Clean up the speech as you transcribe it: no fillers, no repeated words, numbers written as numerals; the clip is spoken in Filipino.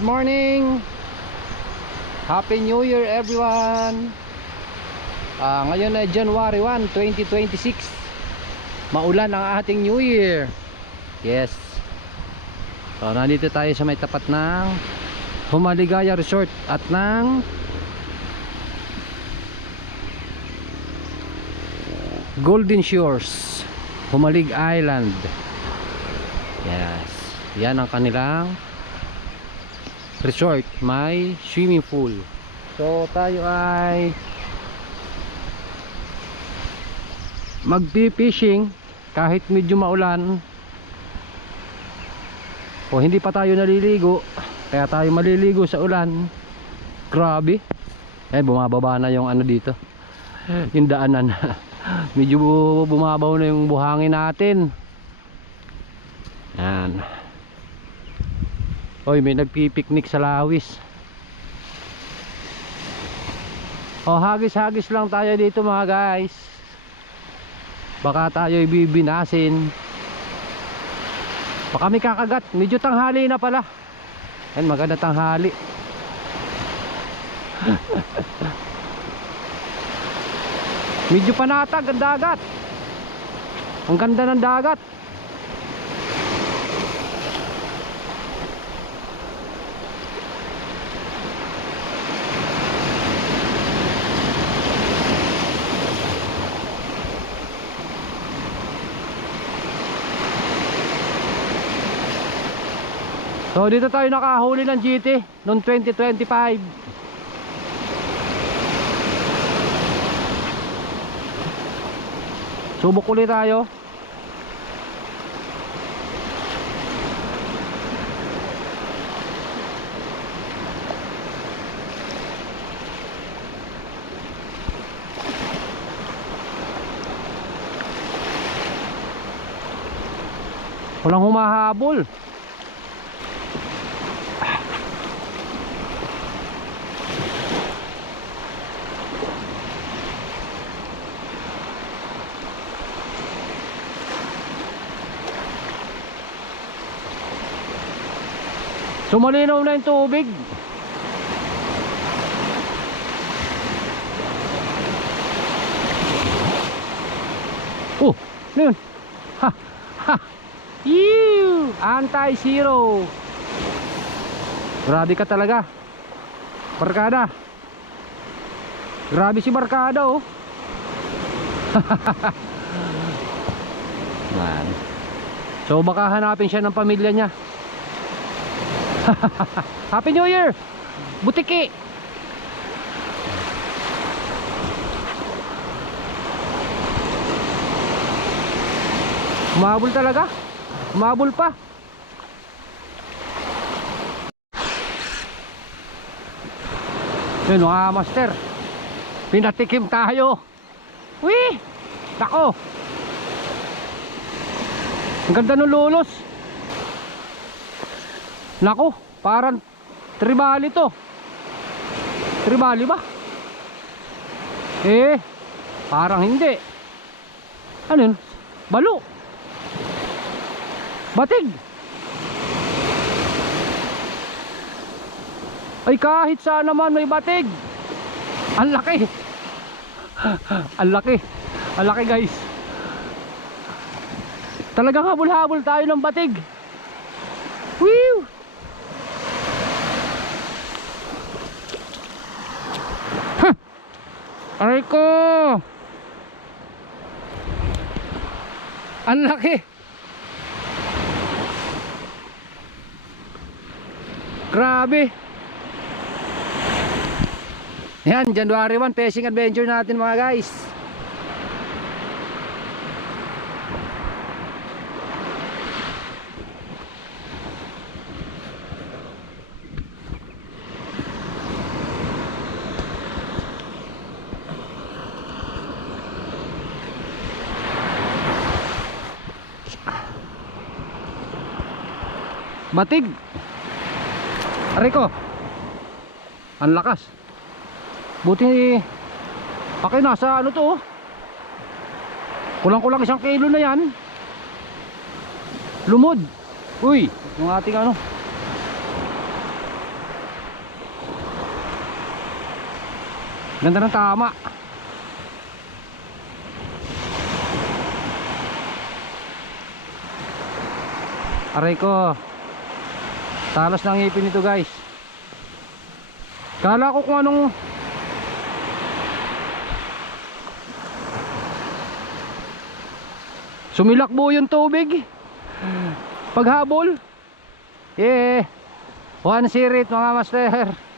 good morning. Happy New Year everyone. Ngayon ay January 1, 2026. Maulan ang ating New Year. Yes. So nandito tayo sa may tapat ng Humaligaya Resort at ng Golden Shores Humalig Island. Yes. Yan ang kanilang resort, may swimming pool. So tayo ay magpi-fishing kahit medyo maulan o hindi pa tayo naliligo, kaya tayo maliligo sa ulan. Grabe, bumababa na yung ano dito, yung daanan. Medyo bumabaw na yung buhangin natin. Yan. Oy, may nagpipiknik sa lawis. Hagis-hagis lang tayo dito mga guys. Baka tayo ibibinasin. Baka may kakagat. Medyo tanghali na pala. Yan, maganda tanghali. Medyo panatag ang dagat. Ang ganda ng dagat. So dito tayo nakahuli ng GT noong 2025. Subok ulit tayo. Walang humahabol. So malinaw na yung tubig. Oh, ano yun? Ha, ha. Ew, anti-zero. Grabe ka talaga, Barkada. Grabe si Barkada, oh. Man. So baka hanapin siya ng pamilya niya. Happy New Year, Butiki. Umabol talaga. Umabol pa. Yun mga master, pinatikim tayo. Wih, nako, ang ganda ng lulos. Nako, parang tribali to. Tribali ba? Parang hindi. Ano yun? Balo. Batig. Ay, kahit saan naman may batig. Ang laki. Ang laki. Ang laki guys. Talagang habol-habol tayo ng batig. Whew! Aray ko, ang laki. Grabe. Yan, January 1 fishing adventure natin mga guys. Batig. Aray ko, ang lakas. Buti nasa ano to, kulang-kulang 1 kilo na yan. Lumod. Uy, yung ating ano, Ganda ng tama. Aray ko, talas ng ngipin nito guys. Kala ko kung anong sumilakbo yung tubig paghabol. One sirit mga master.